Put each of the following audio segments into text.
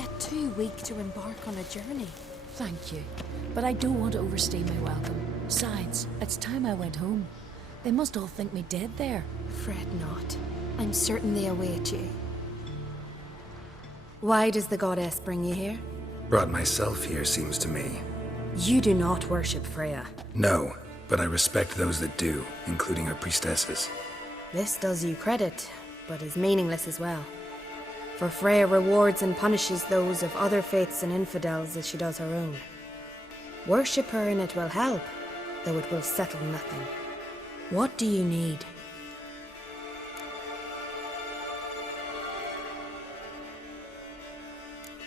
yet too weak to embark on a journey. Thank you, but I don't want to overstay my welcome. Besides, it's time I went home. They must all think me dead there. Fret not. I'm certain they await you. Why does the goddess bring you here? Brought myself here, seems to me. You do not worship Freya. No, but I respect those that do, including her priestesses. This does you credit, but is meaningless as well. For Freya rewards and punishes those of other faiths and infidels as she does her own. Worship her and it will help, though it will settle nothing. What do you need?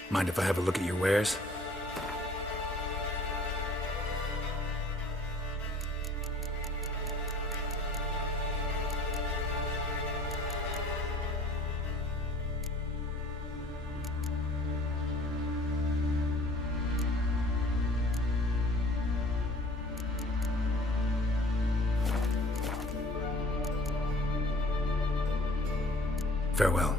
Mind if I have a look at your wares? Farewell.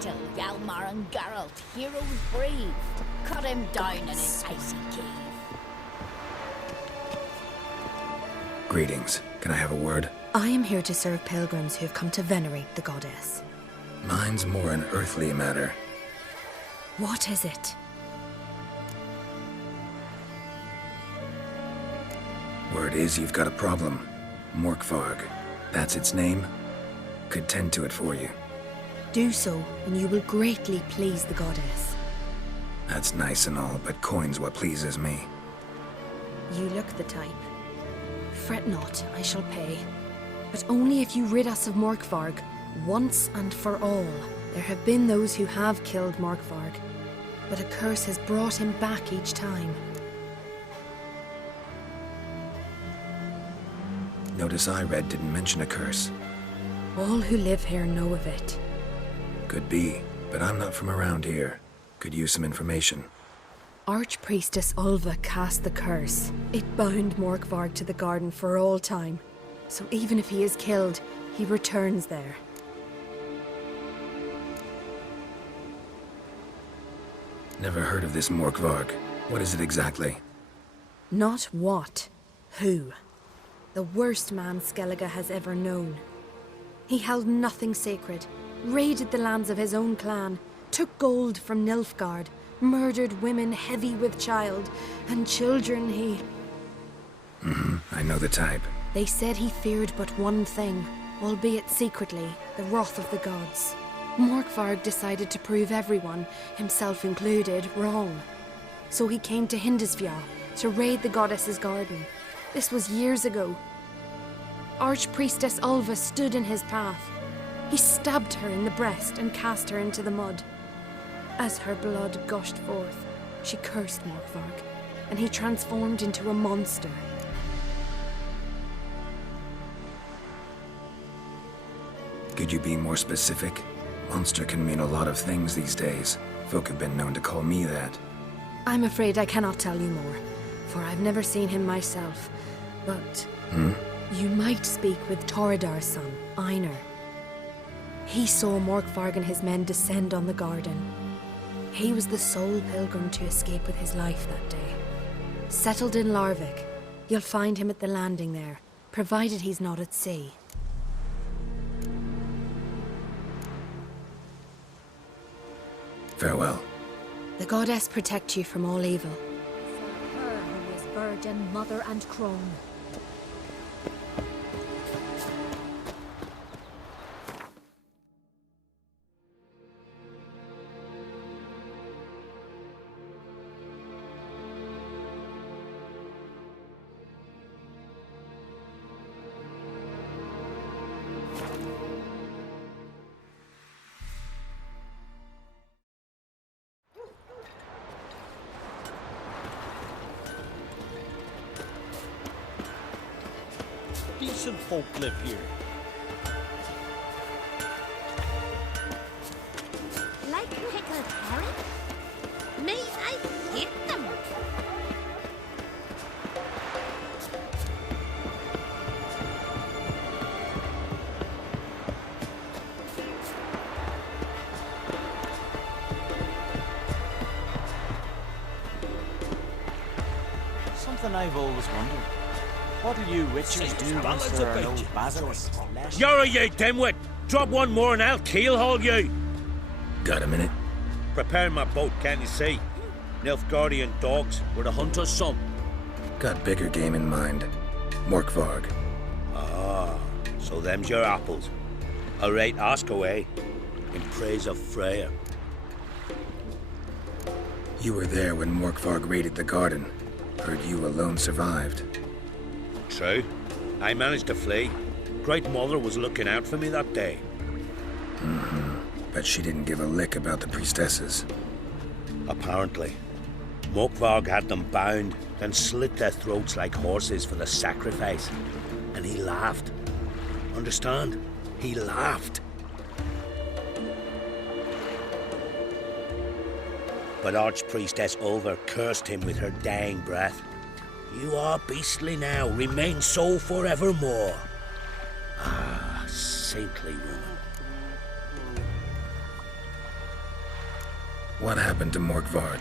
Till Hjalmar and Geralt, heroes brave, cut him down in his icy cave. Greetings. Can I have a word? I am here to serve pilgrims who have come to venerate the goddess. Mine's more an earthly matter. What is it? Word is you've got a problem. Morkvarg. That's its name? Could tend to it for you. Do so, and you will greatly please the goddess. That's nice and all, but coin's what pleases me. You look the type. Fret not, I shall pay. But only if you rid us of Morkvarg, once and for all. There have been those who have killed Morkvarg, but a curse has brought him back each time. Notice I read didn't mention a curse. All who live here know of it. Could be, but I'm not from around here. Could use some information. Archpriestess Ulva cast the curse. It bound Morkvarg to the garden for all time. So even if he is killed, he returns there. Never heard of this Morkvarg. What is it exactly? Not what, who. The worst man Skellige has ever known. He held nothing sacred, raided the lands of his own clan, took gold from Nilfgaard, murdered women heavy with child, and children he... I know the type. They said he feared but one thing, albeit secretly, the wrath of the gods. Morkvarg decided to prove everyone, himself included, wrong. So he came to Hindisfjall to raid the goddess's garden. This was years ago. Archpriestess Ulva stood in his path. He stabbed her in the breast and cast her into the mud. As her blood gushed forth, she cursed Morkvarg, and he transformed into a monster. Could you be more specific? Monster can mean a lot of things these days. Folk have been known to call me that. I'm afraid I cannot tell you more, for I've never seen him myself, but... You might speak with Toradar's son, Einar. He saw Morkvarg and his men descend on the garden. He was the sole pilgrim to escape with his life that day. Settled in Larvik, you'll find him at the landing there, provided he's not at sea. Farewell. The goddess protect you from all evil. For her who is virgin, mother, and crone. Decent folk live here. Like pickled herring? Me, I hate them. Something I've always wondered. What do you witches do once there are no basilisks left? You're a you dimwit! Drop one more and I'll keelhaul you! Got a minute? Preparing my boat, can't you see? Nilfgaardian dogs were the hunter's son. Got bigger game in mind. Morkvarg. Ah, so them's your apples. All right, ask away. In praise of Freya. You were there when Morkvarg raided the garden. Heard you alone survived. True. I managed to flee. Great Mother was looking out for me that day. But she didn't give a lick about the priestesses. Apparently. Morkvarg had them bound, then slit their throats like horses for the sacrifice. And he laughed. Understand? He laughed. But Archpriestess Ulver cursed him with her dying breath. You are beastly now, remain so forevermore. Ah, saintly woman. What happened to Morkvarg?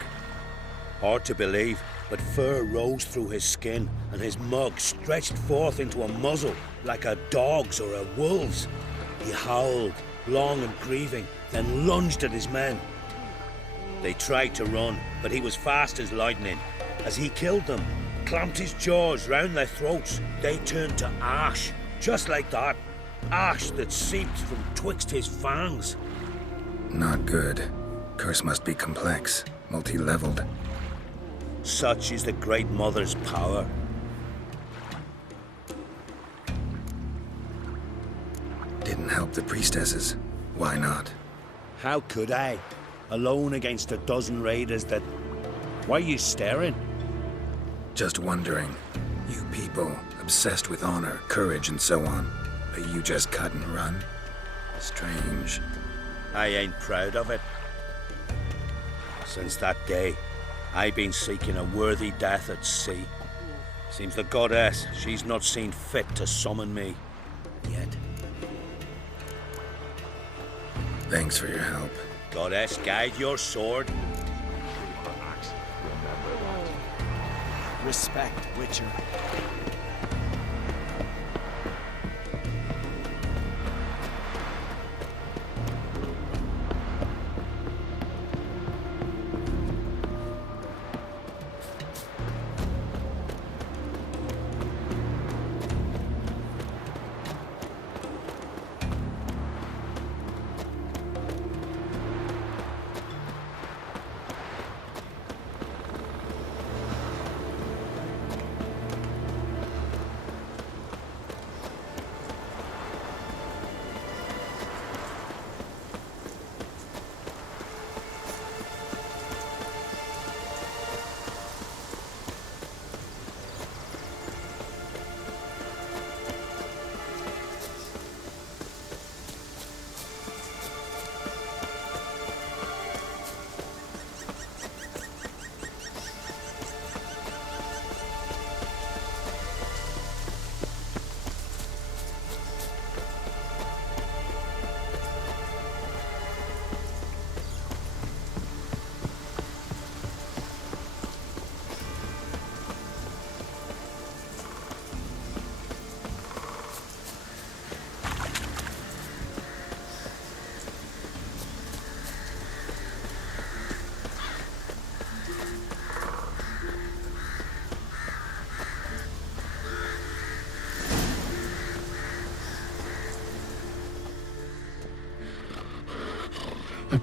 Hard to believe, but fur rose through his skin, and his mug stretched forth into a muzzle, like a dog's or a wolf's. He howled, long and grieving, then lunged at his men. They tried to run, but he was fast as lightning. As he killed them, clamped his jaws round their throats, they turned to ash, just like that. Ash that seeped from twixt his fangs. Not good. Curse must be complex, multi-leveled. Such is the Great Mother's power. Didn't help the priestesses. Why not? How could I? Alone against a dozen raiders that... Why are you staring? Just wondering. You people, obsessed with honor, courage, and so on. But you just cut and run? Strange. I ain't proud of it. Since that day, I've been seeking a worthy death at sea. Seems the goddess, she's not seen fit to summon me. Yet. Thanks for your help. Goddess, guide your sword. Respect, Witcher.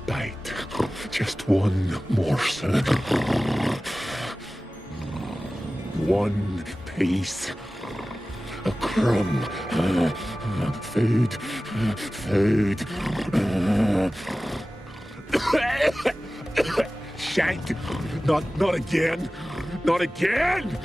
bite. Just one morsel. One piece. A crumb. Food. Food. Shanked. Not again. Not again.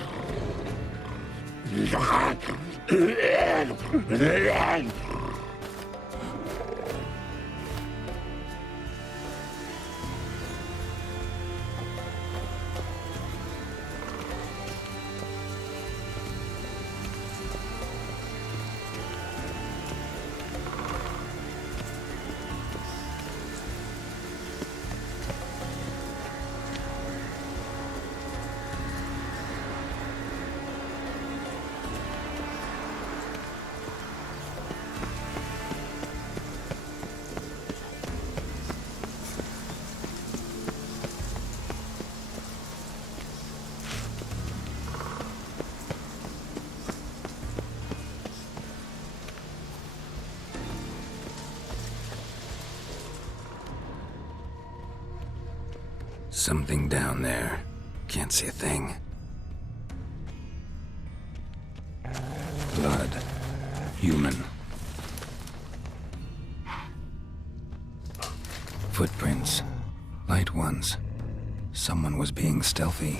Something down there. Can't see a thing. Blood. Human. Footprints. Light ones. Someone was being stealthy.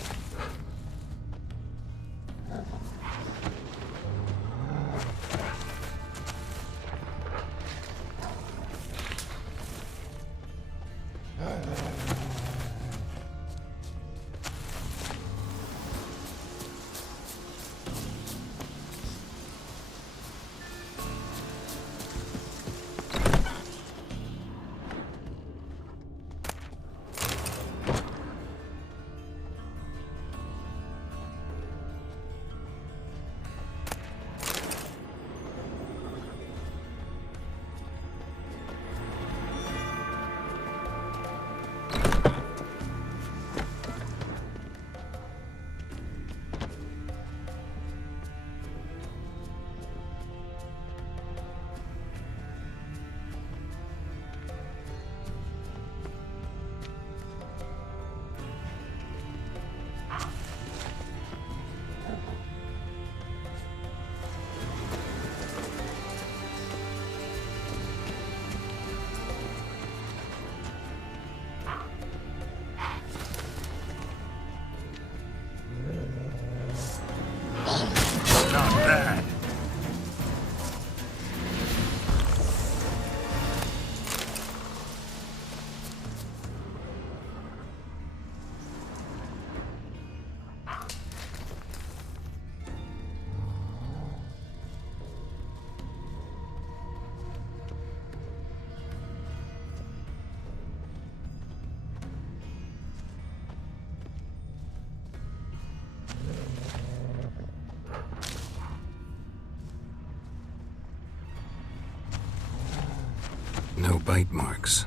No bite marks.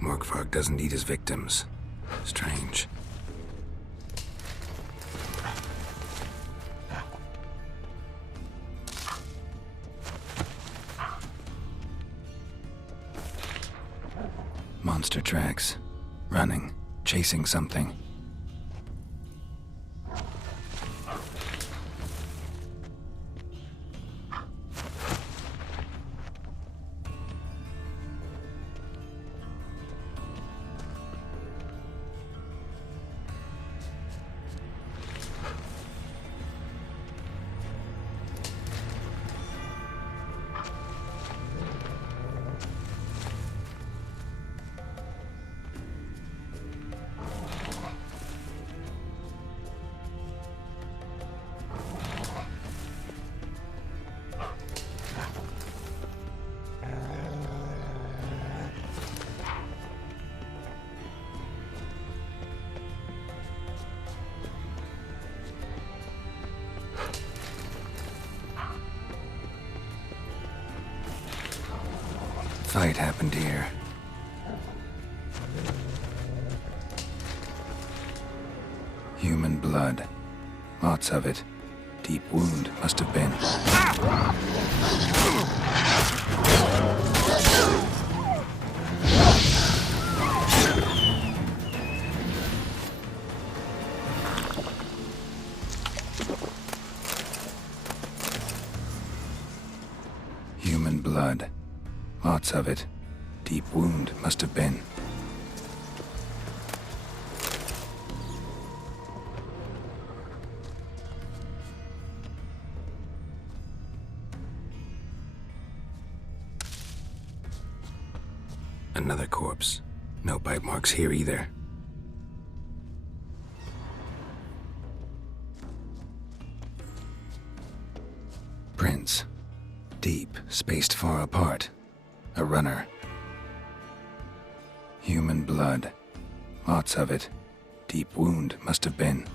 Morgvarg doesn't eat his victims. Strange. Monster tracks. Running. Chasing something. Fight happened here. Human blood. Lots of it. Deep wound must have been. Human blood. Lots of it. Deep wound must have been. Another corpse. No bite marks here either. Prints. Deep, spaced far apart. A runner. Human blood. Lots of it. Deep wound must have been.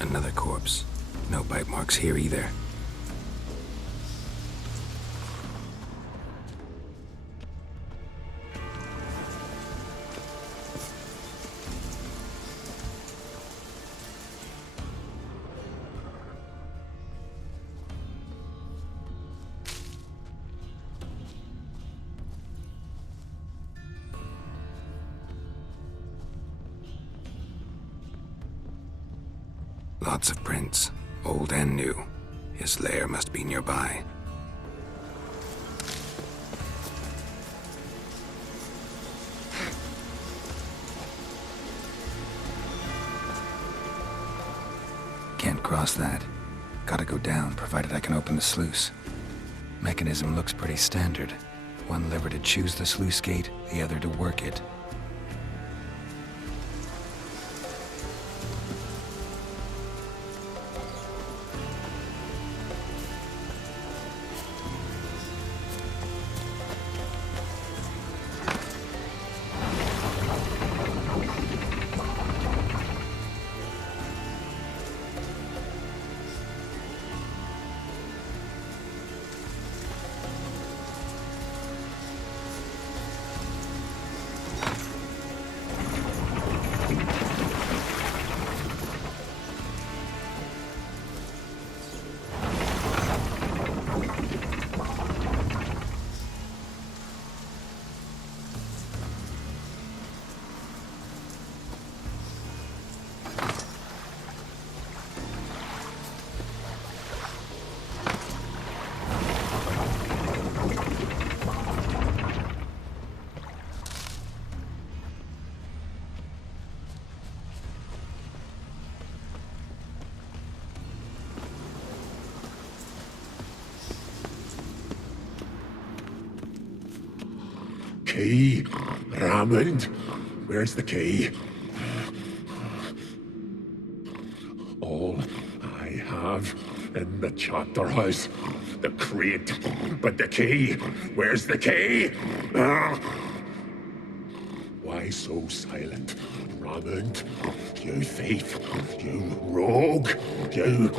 Another corpse. No bite marks here either. Lots of prints, old and new. His lair must be nearby. Can't cross that. Gotta go down, provided I can open the sluice. Mechanism looks pretty standard. One lever to choose the sluice gate, the other to work it. Key? Raymond? Where's the key? All I have in the chapter house. The crate. But the key? Where's the key? Why so silent? Raymond? You thief. You rogue. You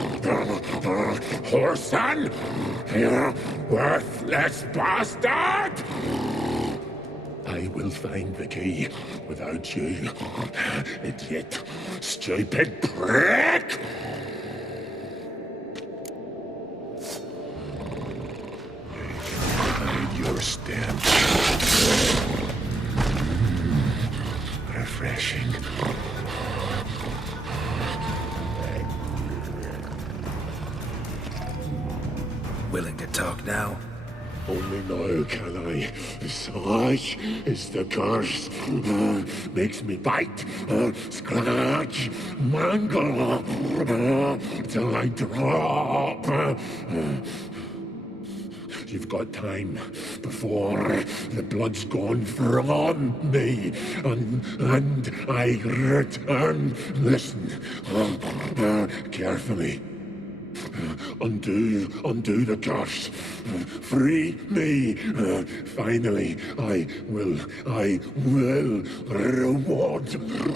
whoreson. You worthless bastard! I will find the key without you, idiot, stupid prick! Hide your stench. refreshing. Willing to talk now? Only now can I. Such is the curse. Makes me bite, scratch, mangle, till I drop. You've got time before the blood's gone from me, and I return. Listen, carefully. Undo the curse. Free me. Finally, I will reward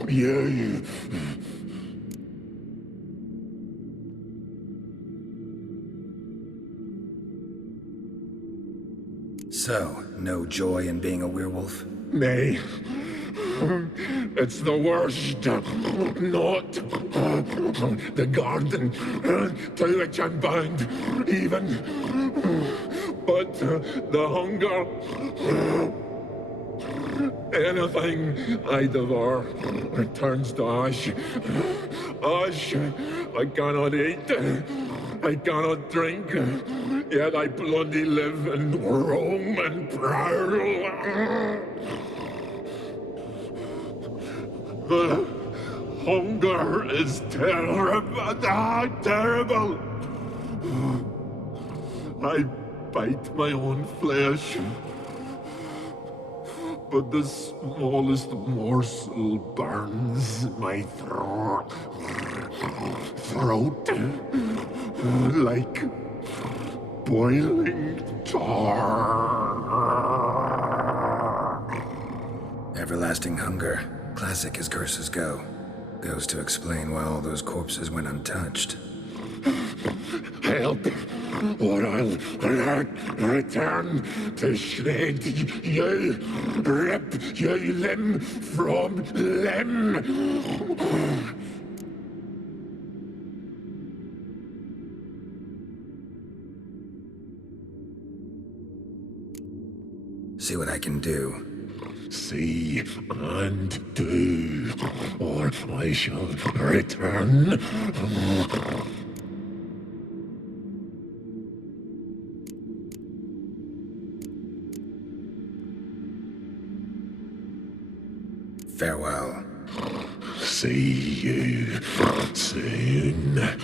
you. So, no joy in being a werewolf? Nay. It's the worst. Not the garden to which I'm bound, even. But the hunger. Anything I devour returns to ash. Ash. I cannot eat. I cannot drink. Yet I bloody live and roam and prowl. The hunger is terrible. Terrible. I bite my own flesh, but the smallest morsel burns my throat like boiling tar. Everlasting hunger. Classic as curses go. Goes to explain why all those corpses went untouched. Help, or I'll return to shred you, rip you limb from limb. See what I can do. See and do, or I shall return. Farewell. See you soon.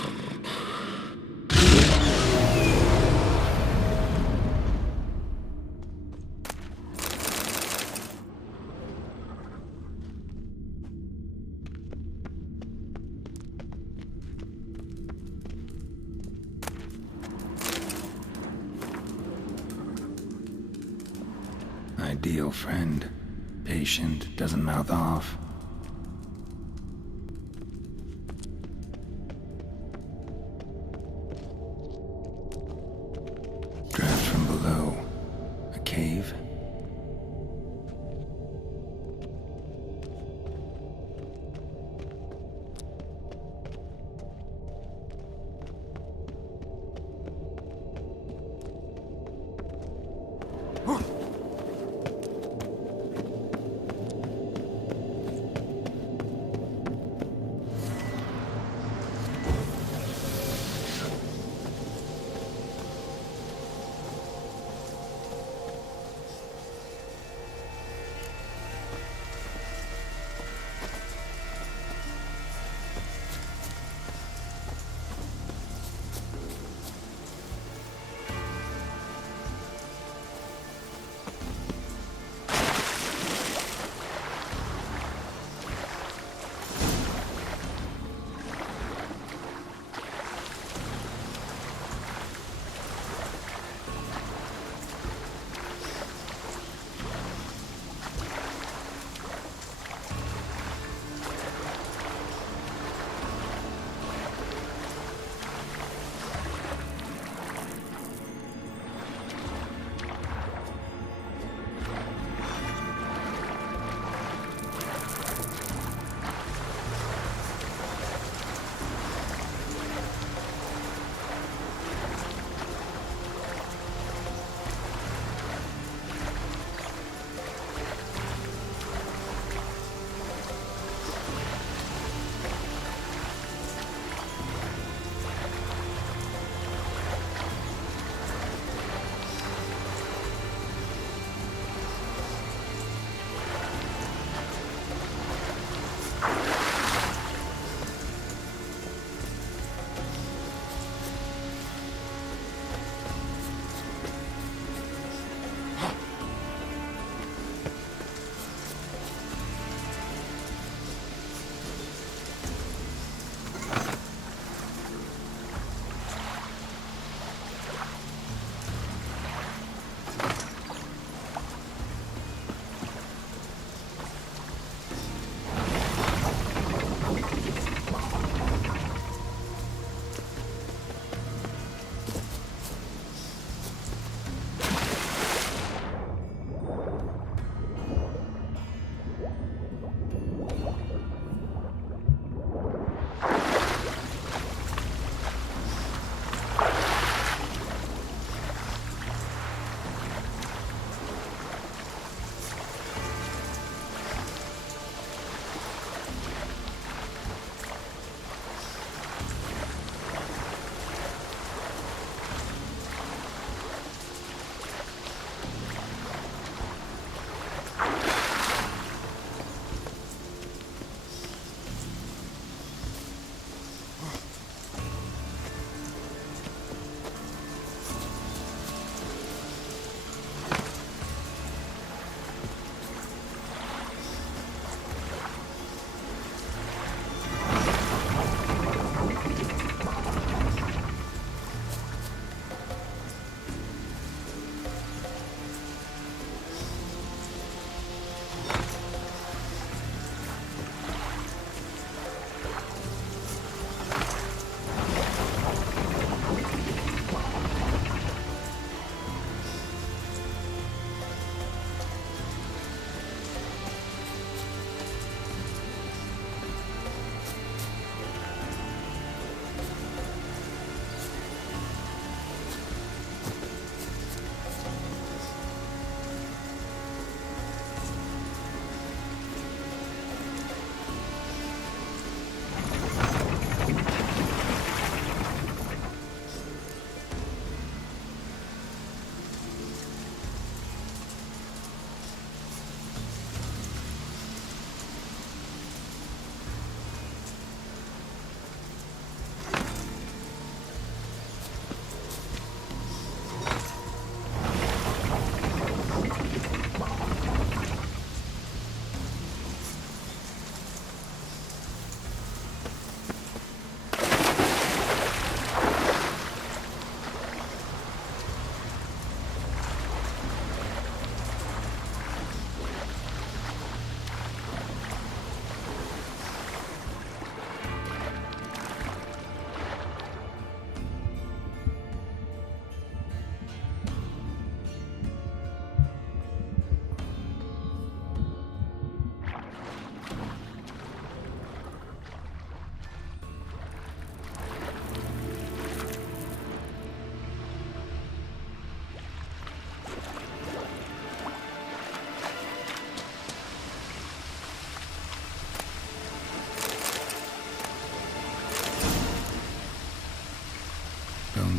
Ideal friend. Patient, doesn't mouth off. Draft from below. A cave?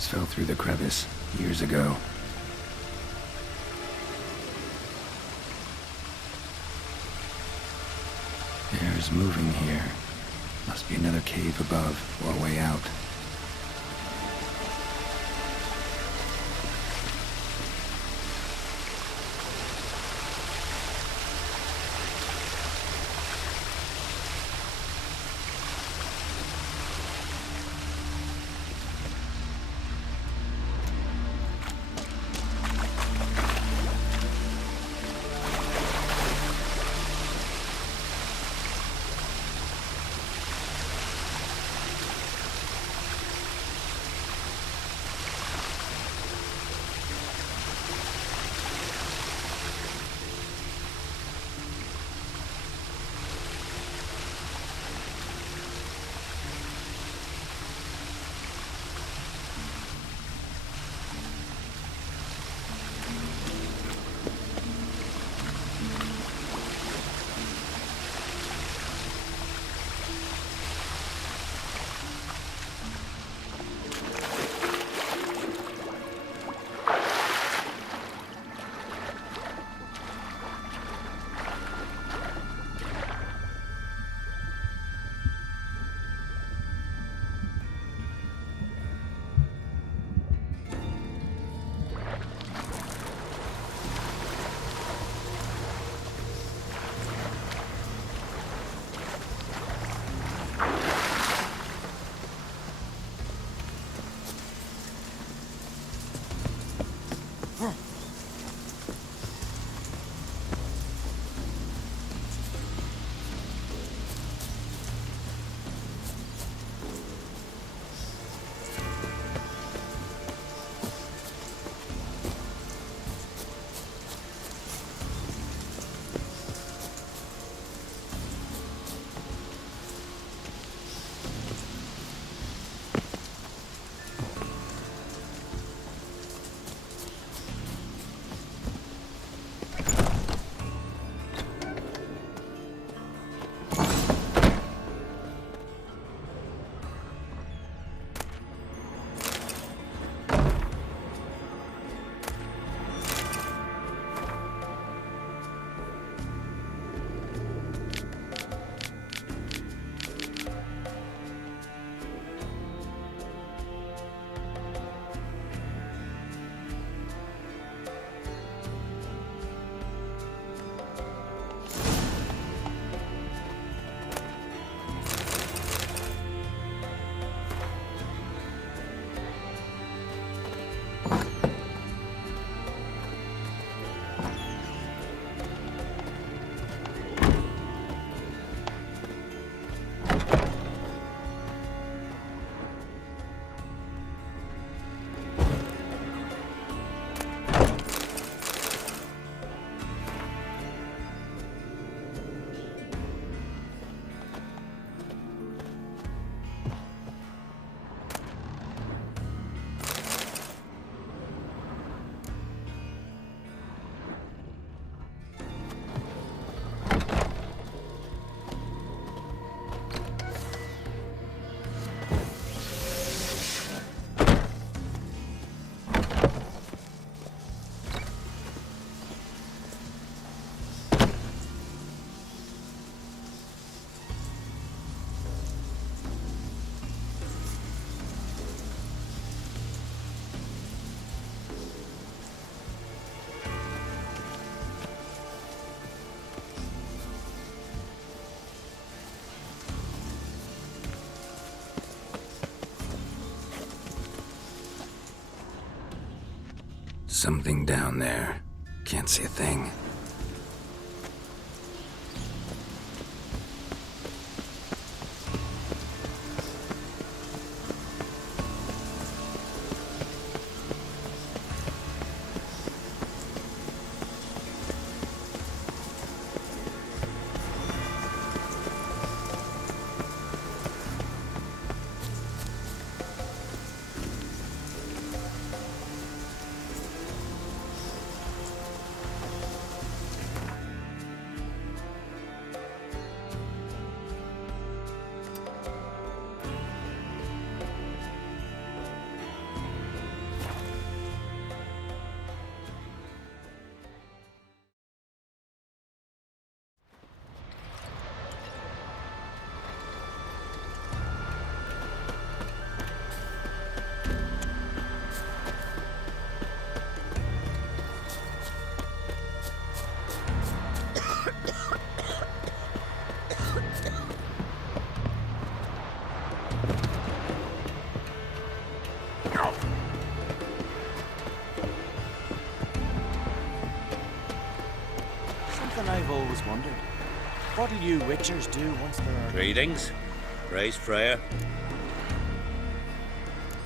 Footprints fell through the crevice years ago. Air's moving here. Must be another cave above, or a way out. Something down there. Can't see a thing. something I've always wondered. What do you witchers do once there are... Greetings. Praise Freya.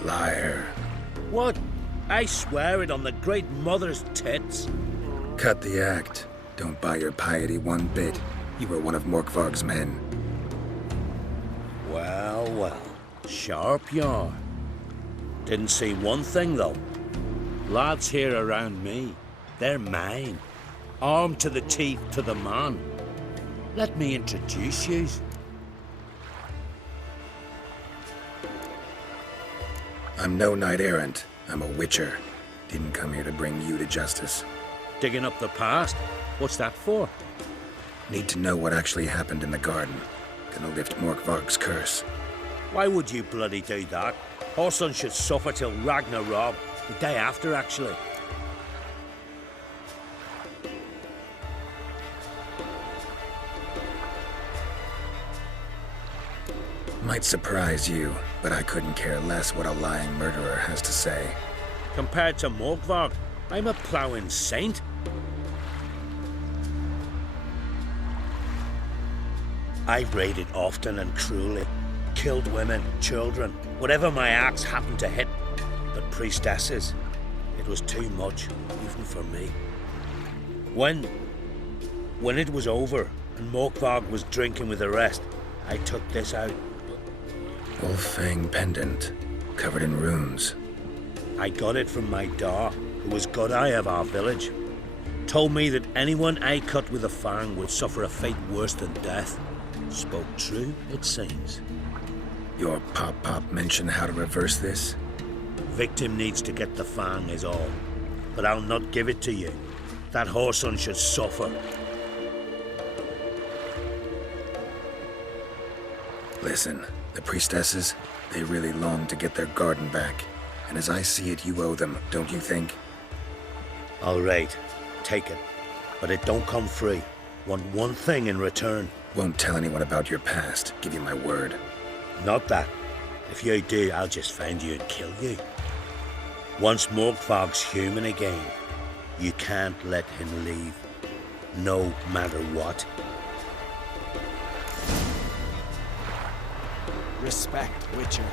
Liar. What? I swear it on the Great Mother's tits. Cut the act. Don't buy your piety one bit. You were one of Morkvarg's men. Well, well. Sharp you are. Didn't see one thing, though. Lads here around me, they're mine. Armed to the teeth to the man. Let me introduce yous. I'm no knight-errant. I'm a witcher. Didn't come here to bring you to justice. Digging up the past? What's that for? Need to know what actually happened in the garden. Gonna lift Morkvarg's curse. Why would you bloody do that? Our son should suffer till Ragnarok. The day after, actually. Might surprise you, but I couldn't care less what a lying murderer has to say. Compared to Morkvarg, I'm a ploughing saint. I've raided often and cruelly. Killed women, children, whatever my axe happened to hit. But priestesses, it was too much, even for me. When it was over and Morkvarg was drinking with the rest, I took this out. Wolf-fang pendant, covered in runes. I got it from my da, who was god eye of our village. Told me that anyone I cut with a fang would suffer a fate worse than death. Spoke true, it seems. Your pop-pop mentioned how to reverse this? Victim needs to get the fang is all. But I'll not give it to you. That whoreson should suffer. Listen, the priestesses, they really long to get their garden back. And as I see it, you owe them, don't you think? All right, take it. But it don't come free. Want one thing in return. Won't tell anyone about your past, give you my word. Not that. If you do, I'll just find you and kill you. Once Morkvarg's human again, you can't let him leave. No matter what. Respect, Witcher.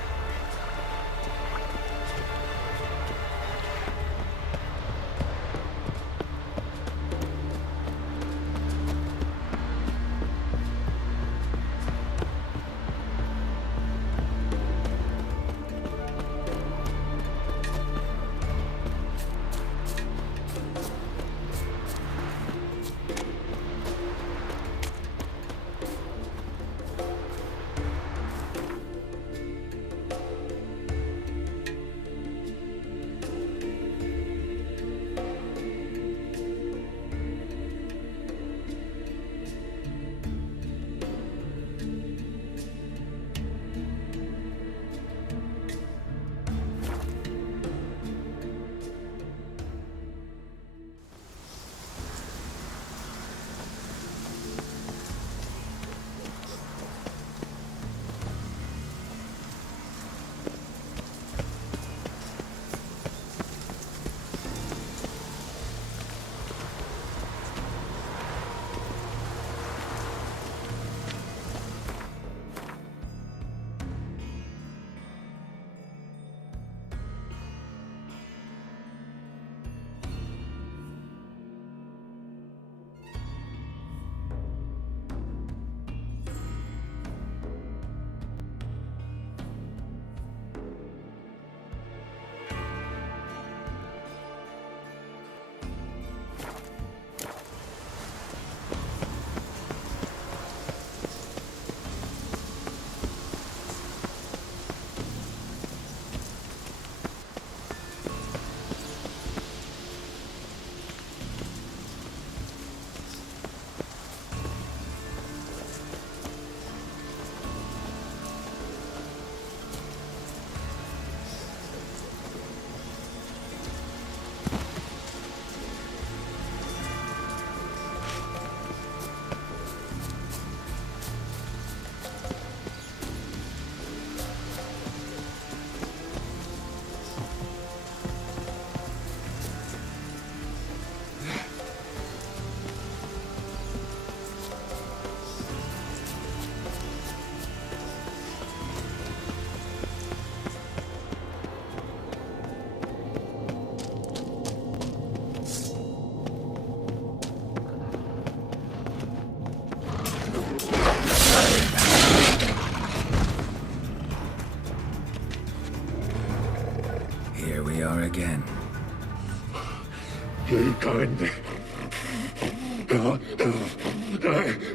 You can't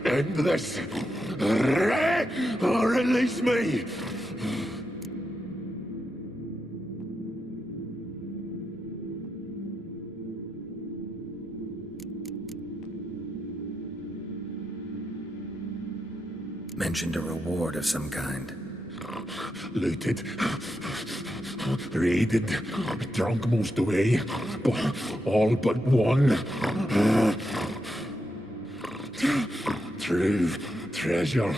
end this. Release me. Mentioned a reward of some kind. Looted, raided, drunk most away, but all but one. True treasure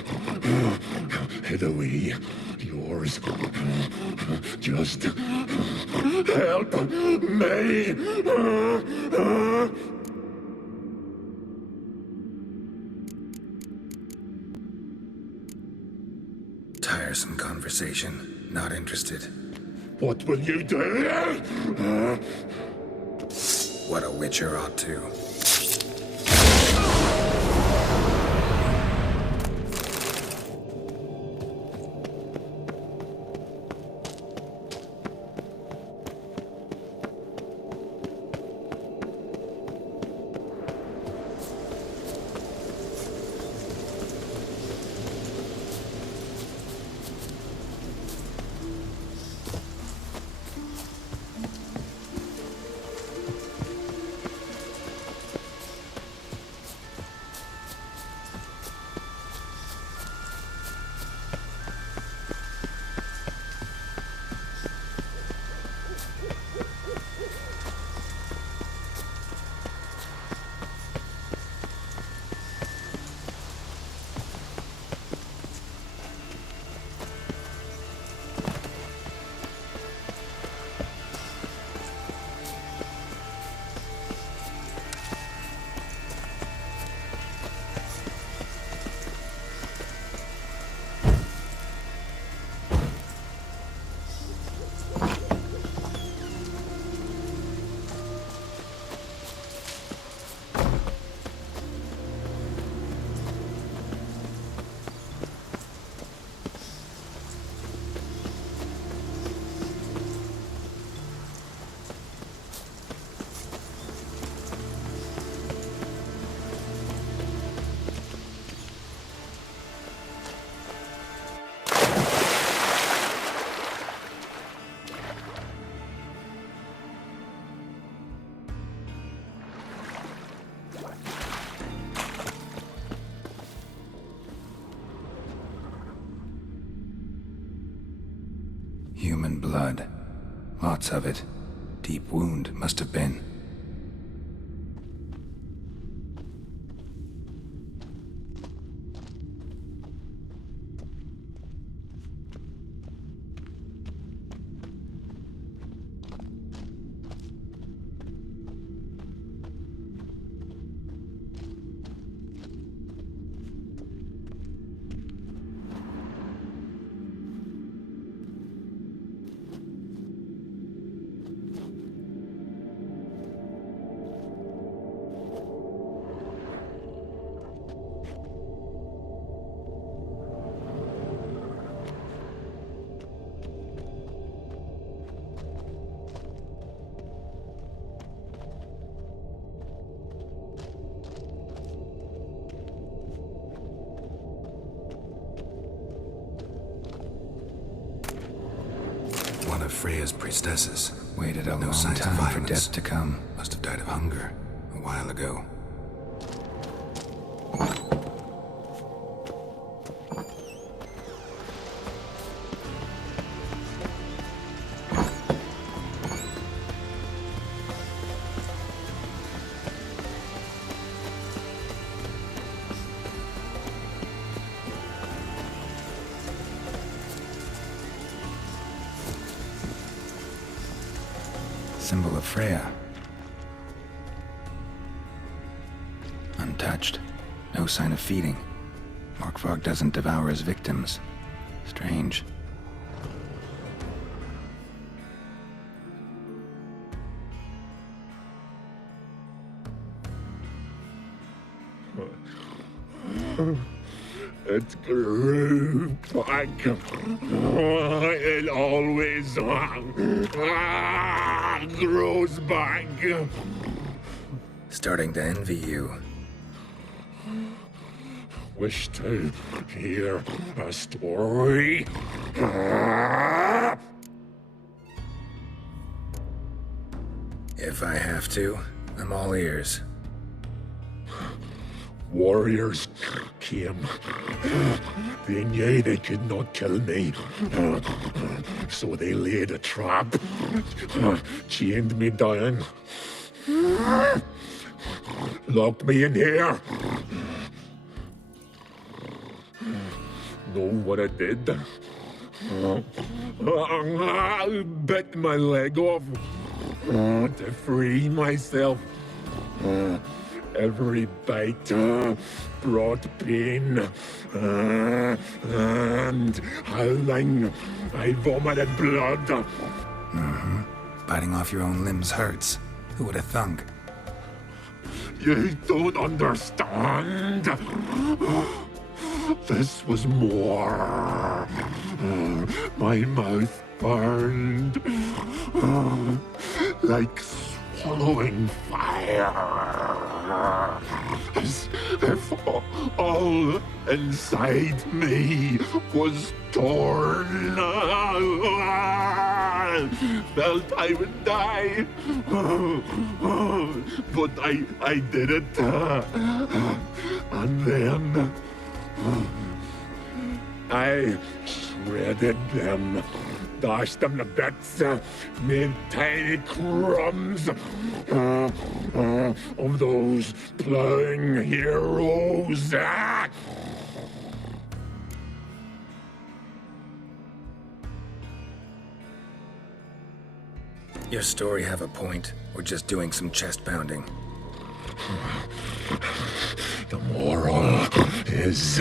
hid away. Yours. Just help me. Tiresome conversation. Not interested. What will you do? What a witcher ought to. Human blood. Lots of it. Deep wound, must have been. One of Freya's priestesses. Waited a long time for death to come. Must have died of hunger a while ago. Symbol of Freya. Untouched. No sign of feeding. Morkvog doesn't devour his victims. Strange. It grew back. It always grows back. Starting to envy you. Wish to hear a story? If I have to, I'm all ears. Warriors came. They knew they could not kill me. So they laid a trap. Chained me down. Locked me in here. Know what I did? I bit my leg off to free myself. Every bite brought pain, and howling, I vomited blood. Biting off your own limbs hurts. Who would have thunk? You don't understand. This was more. My mouth burned like swallowing fire. As if all inside me was torn. Felt I would die. But I did it. And then I shredded them, dashed them to bits, made tiny crumbs of those plowing heroes. Your story have a point, or just doing some chest pounding? The moral is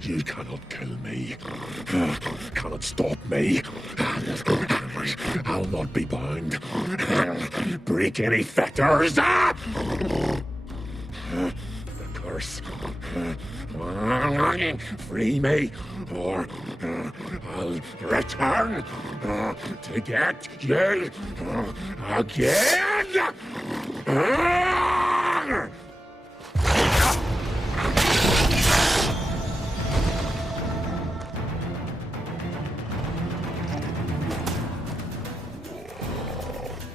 you cannot kill me, cannot stop me. I'll not be bound. Break any fetters. The curse. Free me, or I'll return to get you again.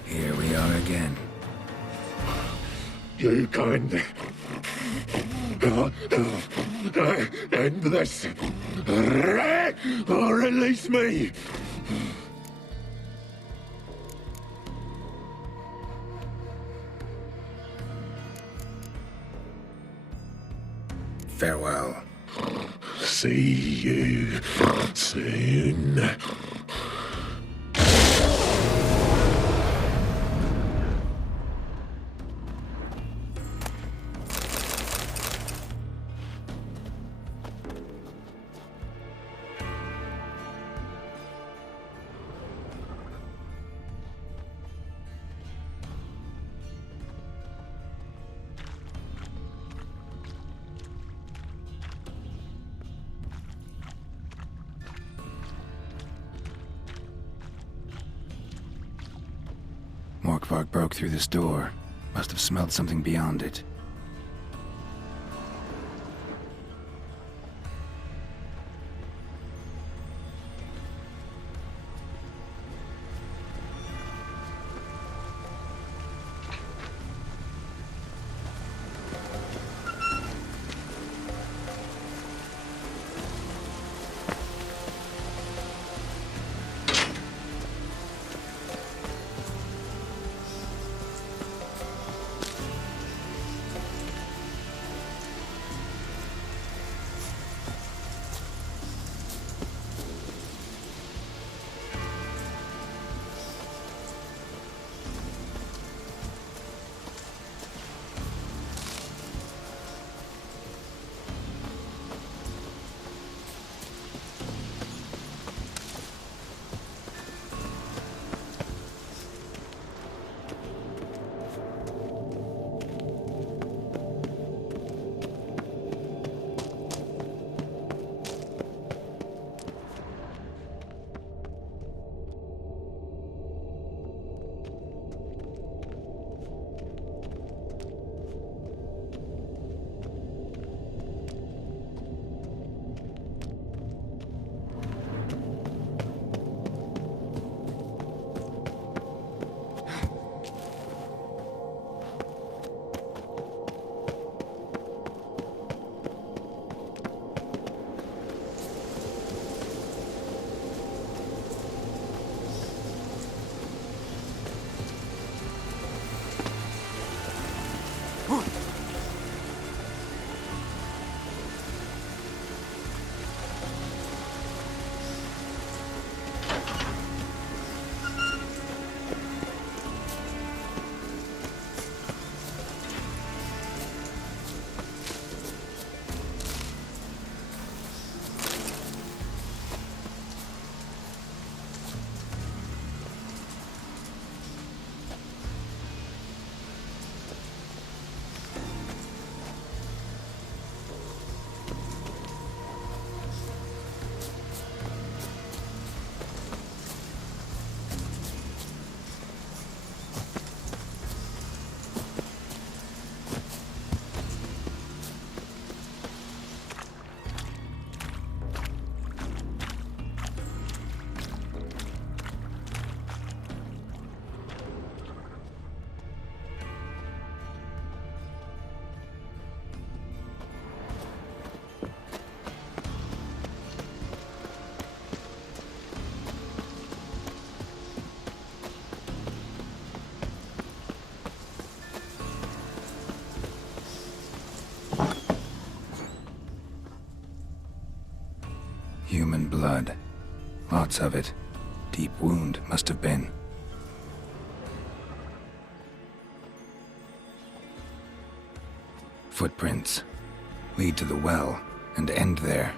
Here we are again. You can end this. Release me. Farewell. See you soon. Morkvark broke through this door. Must have smelled something beyond it. human blood. Lots of it. Deep wound, must have been. Footprints. Lead to the well, and end there.